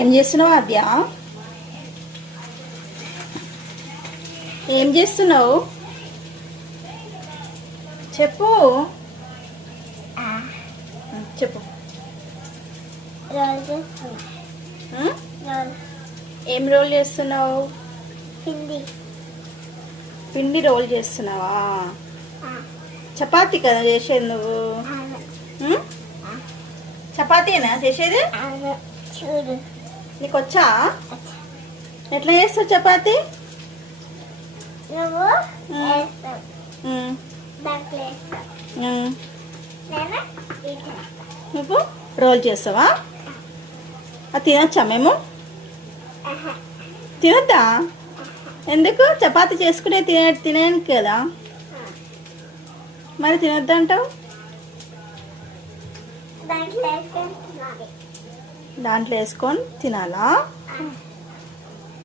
ఏం చేస్తున్నావు ఆద్య? ఏం చేస్తున్నావు చెప్పు. చెప్పు. ఏం రోల్ చేస్తున్నావు? పిండి రోల్ చేస్తున్నావా? చపాతీ కదా చేసేది నువ్వు? చపాతీనా చేసేది? నీకు వచ్చా? ఎట్లా చేస్తావు చపాతీ? నువ్వు రోల్ చేస్తావా? అది తినొచ్చా మేము? తినొద్దా? ఎందుకు? చపాతీ చేసుకునే తినేది కదా, మరి తినొద్దు అంటావు? దాంట్లో వేసుకొని తినాలా?